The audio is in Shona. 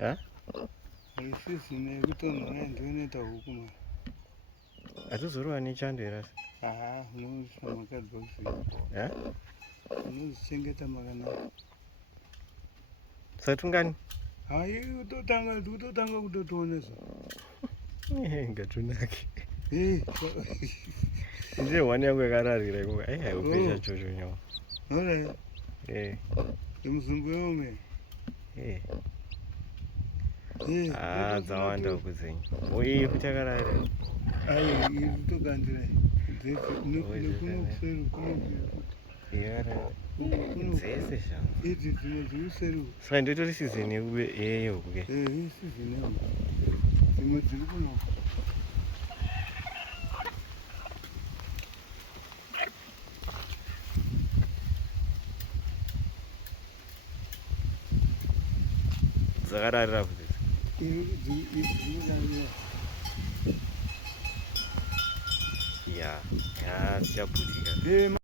Ha? Isizini yekutonhora ndiyo inoita huku mara. Hatizorova nechando here asi. Unosvika makadya kuziva. Ha? Unozichengeta makanaka. Satungani? Kutotanga kutotoonesa. Ngatonaki. Ndiye hwani yangu yakararira ikuka. Haikupesha chocho nyawa. Alright. Muzumbu yome. Dzawanda kudzenyu. Uye kuti yakararira. Iri kutogandira. Nekunoseri Yakararira. Dzese shangu. Idzi dzimwe dziri Saka ndotori sizini yehuku ke. isizini yehuku. Dzimwe dziri kuno. Dzakararira kuti. Ya, dzichaputika.